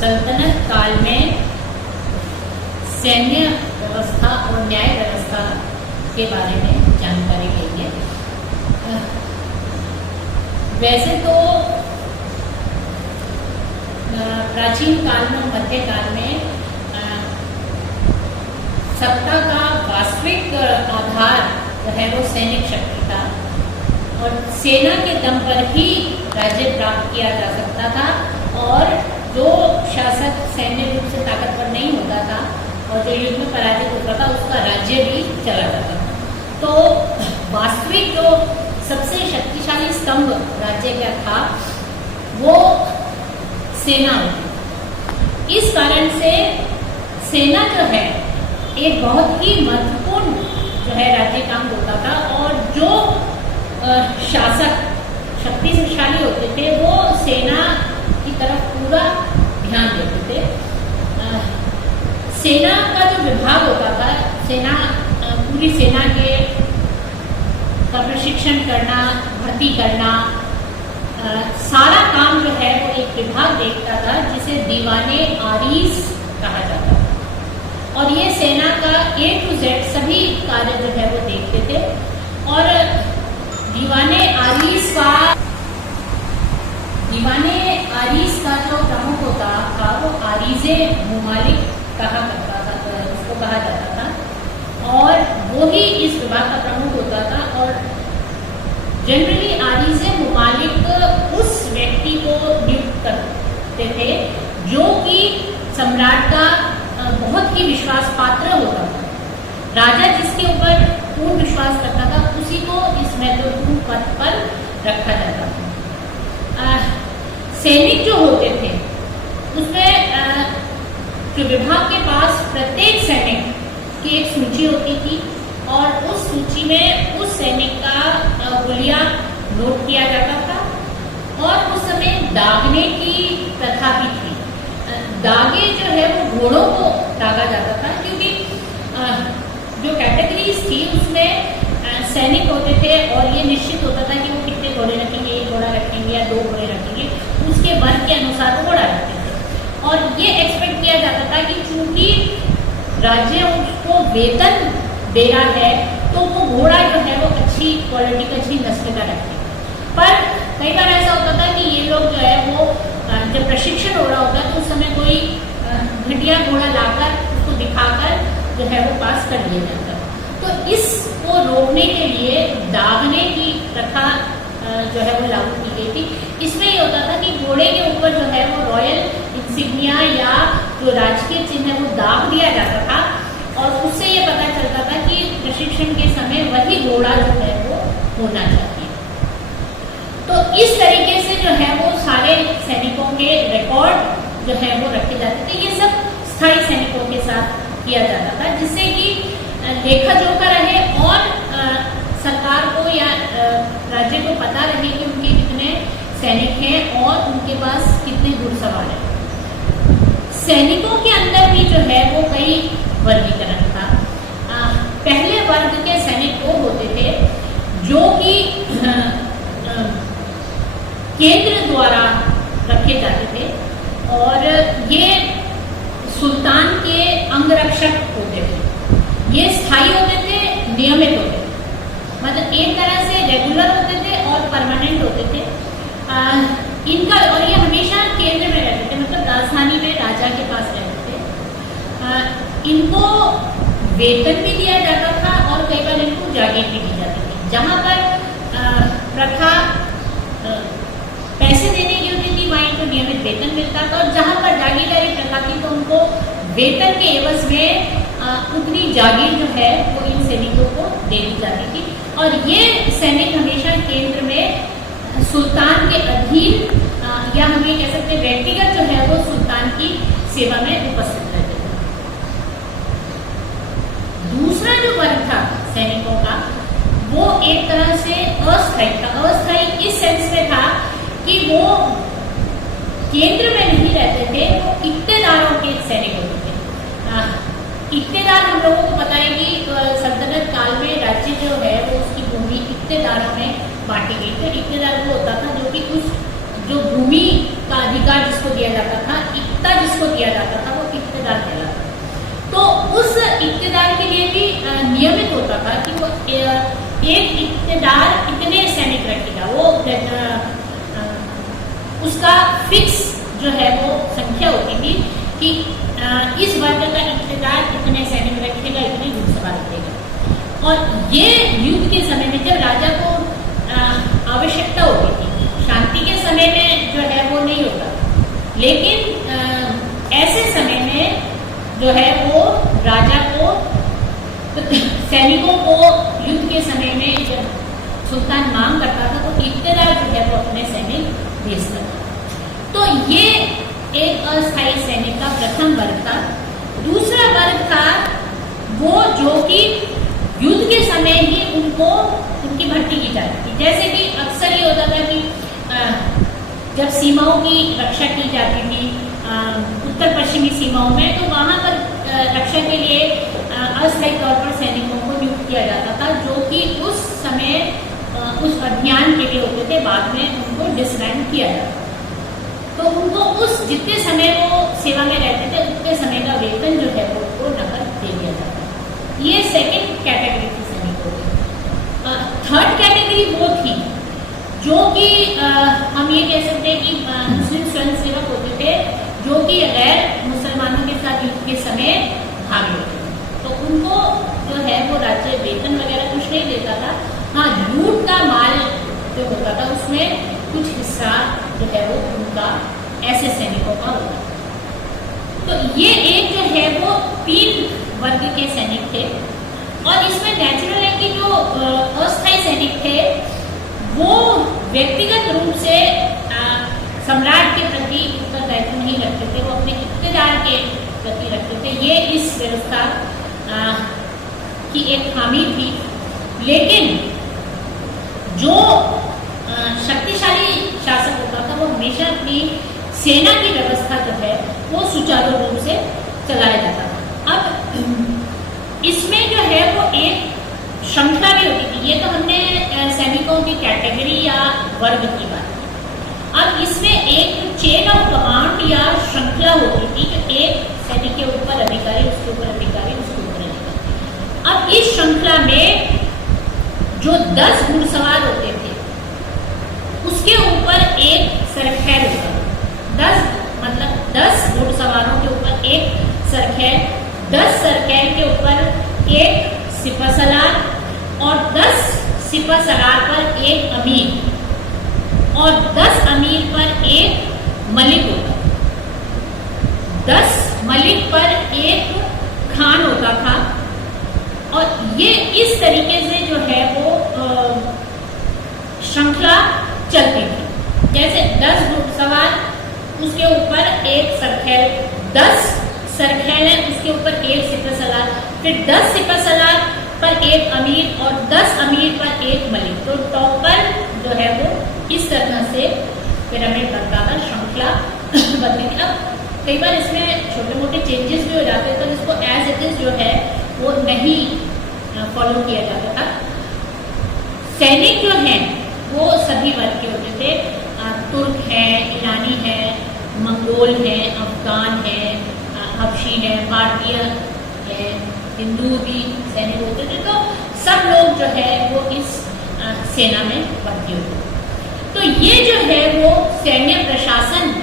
सल्तनत काल में सैन्य व्यवस्था और न्याय व्यवस्था के बारे में जानकारी लेंगे। वैसे तो प्राचीन काल में, मध्यकाल में सत्ता का वास्तविक आधार जो है वो सैनिक शक्ति था और सेना के दम पर ही राज्य प्राप्त किया जा सकता था और जो शासक सैन्य रूप से ताकतवर नहीं होता था और जो युद्ध में पराजित होता था उसका राज्य भी चला जाता था। तो वास्तविक जो सबसे शक्तिशाली स्तंभ राज्य का था वो सेना होती। इस कारण से सेना जो है एक बहुत ही महत्वपूर्ण जो है राज्य काम होता था और जो शासक शक्तिशाली होते थे वो सेना की तरफ पूरा ध्यान देते थे। सेना का जो विभाग होता था, सेना पूरी सेना का प्रशिक्षण करना, भर्ती करना, सारा काम जो है वो एक विभाग देखता था जिसे दीवाने आरीस कहा जाता था और ये सेना का A to Z सभी कार्य जो है वो देखते थे। और दीवाने आरीस का जो प्रमुख होता था वो आरीज़े मुमालिक कहा करता था, उसको कहा जाता था और वो ही इस विभाग का प्रमुख होता था। और जनरली आरीज़े मुमालिक उस व्यक्ति को नियुक्त करते थे जो कि सम्राट का बहुत ही विश्वास पात्र होता था। राजा जिसके ऊपर पूर्ण विश्वास करता था उसी को इस महत्वपूर्ण पद पर रखा जाता था। सैनिक जो होते थे उसमें जो विभाग के पास प्रत्येक सैनिक की एक सूची होती थी और उस सूची में उस सैनिक का हुलिया नोट किया जाता था और उस समय दागने की प्रथा भी थी। दागे जो है वो घोड़ों को दागा जाता था क्योंकि जो कैटेगरीज थी उसमें सैनिक होते थे और ये निश्चित होता था कि वो कितने घोड़े रखेंगे, एक घोड़ा रखेंगे या 2 घोड़े रखेंगे, उसके वर्ग के अनुसार वो घोड़ा रखते थे। और ये एक्सपेक्ट किया जाता था कि चूंकि राज्य उसको वेतन दे रहा है तो वो घोड़ा जो है वो अच्छी क्वालिटी का, अच्छी नस्ल का रखे। पर कई बार ऐसा होता था कि ये लोग जो है वो जब प्रशिक्षण हो रहा होता तो उस समय कोई घटिया घोड़ा लाकर उसको दिखाकर जो है वो पास कर दिया जाता। तो इसको रोकने के लिए दागने की प्रथा जो है वो लागू की गई थी। इसमें ये होता था कि घोड़े के ऊपर जो है वो रॉयल इंसिग्निया या जो राजकीय चिन्ह है वो दाग दिया जाता था और उससे ये पता चलता था कि प्रशिक्षण के समय वही घोड़ा जो है वो होना चाहिए। तो इस तरीके से जो है वो सारे सैनिकों के रिकॉर्ड जो है वो रखे जाते थे। ये सब स्थायी सैनिकों के साथ किया जाता था जिससे कि लेखा जोखा रहे और सरकार को या राज्य को पता रहे कि उनके कितने सैनिक हैं और उनके पास कितने घुड़सवार हैं। सैनिकों के अंदर भी जो है वो कई वर्गीकरण था। पहले वर्ग के सैनिक वो होते थे जो कि केंद्र द्वारा रखे जाते थे और ये सुल्तान के अंगरक्षक होते थे। ये स्थायी होते थे, नियमित होते थे, मतलब एक तरह से रेगुलर होते थे और परमानेंट होते थे। इनका और ये हमेशा केंद्र में रहते थे, मतलब राजधानी में राजा के पास रहते थे। इनको वेतन भी दिया जाता था और कई बार इनको जागीर भी दी जाती थी। जहाँ पर प्रथा पैसे देने की होती थी वहाँ इनको नियमित वेतन मिलता था और जहाँ पर जागीरदारी प्रथा थी तो उनको वेतन के एवज में उतनी जागीर जो है वो इन सैनिकों को दे दी जाती थी। और ये सैनिक हमेशा केंद्र में सुल्तान के अधीन या हम ये कह सकते हैं व्यक्तिगत जो है वो सुल्तान की सेवा में उपस्थित रहते थे। दूसरा जो वर्ग था सैनिकों का वो एक तरह से अस्थायी था। अस्थायी इस सेंस में था कि वो केंद्र में नहीं रहते थे, वो इक्तेदारों के सैनिक होते थे। इक्तेदार हम लोगों को पता है कि सल्तनत काल में राज्य जो है वो उसकी भूमि इक्तेदारों में बांटी गई थी। इक्तेदार वो होता था जो कि उस जो भूमि का अधिकार जिसको दिया जाता था, इक्ता जिसको दिया जाता था, वो इक्तेदार कहलाता था। तो उस इक्तेदार के लिए भी नियमित होता था कि वो एक इक्तेदार इतने सैनिक रखेगा, वो उसका फिक्स जो है वो संख्या होती थी कि इस वर्ग का इक्तेदार इतने सैनिक रखेगा, इतने घुड़सवार रखेगा। और ये युद्ध के समय में जब राजा को आवश्यकता होती थी, शांति के समय में जो है वो नहीं होता, लेकिन ऐसे समय में जो है वो राजा को सैनिकों को युद्ध के समय में जब सुल्तान मांग करता था तो इक्तेदार जो है वो अपने सैनिक भेजता था। तो ये एक अस्थायी सैनिक का प्रथम वर्ग था। दूसरा वर्ग था वो जो कि युद्ध के समय ही उनकी भर्ती की जाती थी। जैसे कि अक्सर ये होता था कि जब सीमाओं की रक्षा की जाती थी उत्तर पश्चिमी सीमाओं में, तो वहां पर रक्षा के लिए अस्थायी तौर पर सैनिकों को नियुक्त किया जाता था, जो कि उस समय उस अभियान के लिए होते थे। बाद में उनको डिसबैंड किया जाता। तो उनको उस जितने समय वो सेवा में रहते थे उतने समय का वेतन जो है वो उनको नकद दे दिया जाता है। ये सेकंड कैटेगरी थी सैनिकों की। थर्ड कैटेगरी वो थी जो कि हम ये कह सकते हैं कि मुस्लिम स्वयंसेवक होते थे, जो कि गैर मुसलमानों के साथ युद्ध के समय भाग लेते थे। तो उनको जो है वो राज्य वेतन वगैरह कुछ नहीं देता था। हाँ, लूट का माल जो होता था उसमें कुछ हिस्सा जो है वो उनका ऐसे सैनिकों का होता था। तो ये एक जो है वो 3 वर्ग के सैनिक थे। और इसमें नेचुरल है कि जो अस्थायी सैनिक थे वो व्यक्तिगत रूप से सम्राट के प्रति उत्तरदायित्व नहीं रखते थे, वो अपने इक्तेदार के प्रति रखते थे। ये इस व्यवस्था की एक खामी थी। लेकिन जो शक्तिशाली शासक होता था वो हमेशा अपनी सेना की व्यवस्था जो है वो सुचारू रूप से चलाया जाता था। अब इसमें जो है वो एक श्रृंखला भी होती थी। ये तो हमने सैनिकों की कैटेगरी या वर्ग की बात की। अब इसमें एक चेन ऑफ कमांड या श्रृंखला होती थी कि एक सैनिक के ऊपर अधिकारी, उसके ऊपर अधिकारी, उसके ऊपर अधिकारी। अब इस श्रृंखला में जो 10 घुड़सवार होते थे उसके ऊपर एक सरखैल होता था। 10 घुड़सवारों के ऊपर एक सरखैल, 10 सरखैल के ऊपर एक सिपहसालार और 10 सिपहसालार पर एक अमीर और 10 अमीर पर एक मलिक होता था। 10 मलिक पर एक खान होता था। और ये इस तरीके से जो है वो श्रृंखला चलती थी। जैसे 10 घुड़सवार, उसके ऊपर एक सरखैल, 10 सरखैल है उसके ऊपर एक सिपहसालार, फिर 10 सिपहसालार पर एक अमीर और 10 अमीर पर एक मलिक। तो टॉप पर जो है वो इस तरह से पिरामिड बनता था, श्रृंखला बनती थी। अब कई बार इसमें छोटे मोटे चेंजेस भी हो जाते थे, तो इसको एज इट इज जो है वो नहीं फॉलो किया जाता था। सैनिक जो हैं वो सभी वर्ग के होते थे। तुर्क हैं, ईरानी हैं, मंगोल हैं, अफगान हैं, हबशी हैं, भारतीय हैं, हिंदू भी सैनिक होते थे। तो सब लोग जो है वो इस सेना में भर्ती होते थे। तो ये जो है वो सैन्य प्रशासन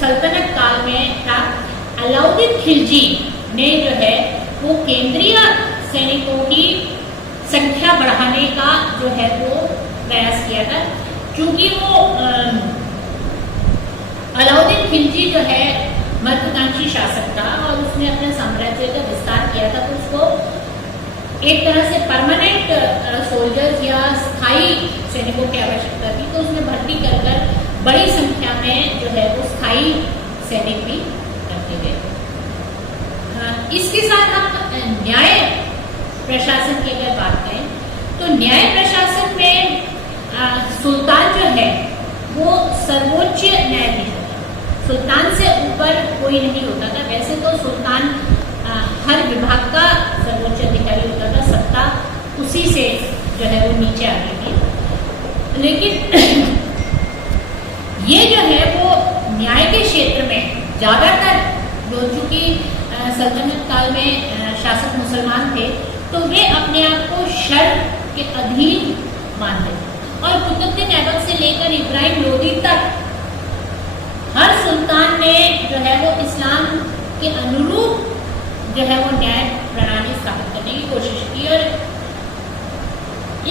सल्तनत काल में था। अलाउद्दीन खिलजी ने जो है वो केंद्रीय सैनिकों की संख्या बढ़ाने का जो है वो प्रयास किया था। क्योंकि वो अलाउद्दीन खिलजी जो है महत्वाकांक्षी शासक था और उसने अपने साम्राज्य का विस्तार किया था, तो उसको एक तरह से परमानेंट सोल्जर्स या स्थायी सैनिकों की आवश्यकता थी। तो उसने भर्ती कर बड़ी संख्या में जो है वो स्थायी सैनिक भी रखे गए। इसके साथ हम न्याय प्रशासन की अगर बात करें तो न्याय प्रशासन में सुल्तान जो है वो सर्वोच्च न्यायाधीश होता है। सुल्तान से ऊपर कोई नहीं होता था। वैसे तो सुल्तान हर विभाग का सर्वोच्च अधिकारी होता था, सत्ता उसी से जो है वो नीचे आती थी। लेकिन ये जो है वो न्याय के क्षेत्र में ज़्यादातर जो चूंकि सल्तनत काल में शासक मुसलमान थे, तो वे अपने आप को शर्त के अधीन मानते थे। और कुतुबुद्दीन ऐबक से लेकर इब्राहिम लोदी तक हर सुल्तान ने जो है वो इस्लाम के अनुरूप जो है वो न्याय प्रणाली स्थापित करने की कोशिश की। और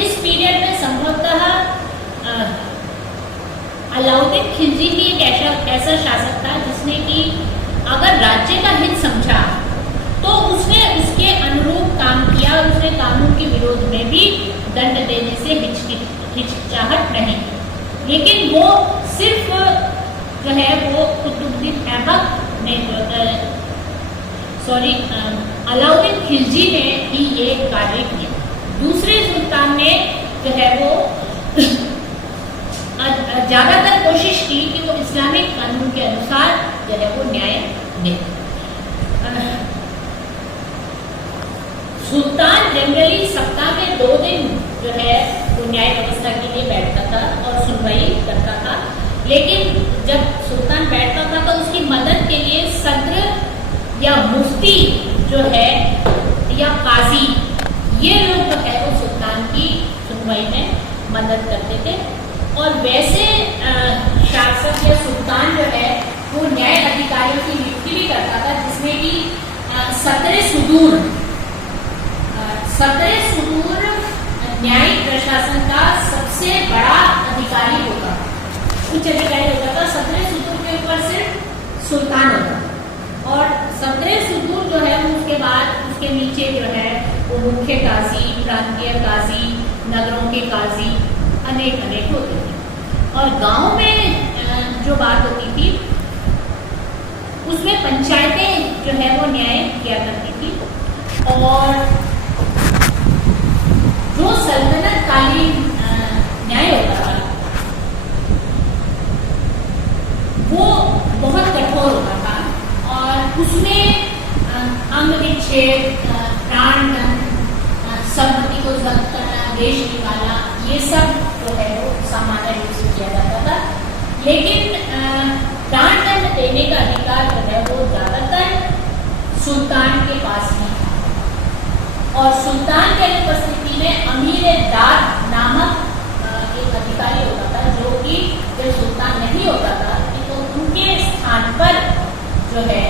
इस पीरियड में संभवतः अलाउद्दीन खिलजी भी एक ऐसा शासक था जिसने कि अगर राज्य का हित समझा तो उसने उसके अनुरूप काम किया। उसने कानून के विरोध में भी दंड देने से हिचकिचाहट नहीं, लेकिन वो सिर्फ जो है वो कुतुबुद्दीन ऐबक ने अलाउद्दीन खिलजी ने ही ये कार्य किया। दूसरे सुल्तान ने जो है वो ज्यादातर कोशिश की कि वो इस्लामिक कानून के अनुसार जो है वो न्याय दे। सुल्तान जनरली सप्ताह के 2 दिन जो है वो न्याय व्यवस्था के लिए बैठता था और सुनवाई करता था। लेकिन जब सुल्तान बैठता था तो उसकी मदद के लिए सद्र या मुफ्ती जो है या काजी, ये लोग जो है वो सुल्तान की सुनवाई में मदद करते थे। और वैसे शासक या सुल्तान जो है वो न्याय अधिकारियों की नियुक्ति भी करता था, जिसमें कि सत्रह सुदूर न्यायिक प्रशासन का सबसे बड़ा अधिकारी होता था, उच्च अधिकारी होता था। 17 सुदूर के ऊपर सिर्फ सुल्तान होता था और 17 सुदूर जो है उसके बाद उसके नीचे जो है वो मुख्य काजी, प्रांतीय काजी, नगरों के काजी अनेक होते थे। और गांव में जो बात होती थी उसमें पंचायतें जो है वो न्याय किया करती थी। और जो सल्तनत कालीन न्याय होता था वो बहुत कठोर होता था और उसमें अंग विच्छेद, प्राण दंड, संपत्ति को जब्त करना, देश निकाला, ये सब जो है वो सामान्य रूप से किया जाता था। लेकिन प्राण दंड देने का अधिकार जो है वो ज्यादातर सुल्तान के पास ही था। और सुल्तान के उपस्थिति में अमीर-ए-दाद नामक एक अधिकारी होता था, जो कि जब सुल्तान नहीं होता था तो उनके स्थान पर जो है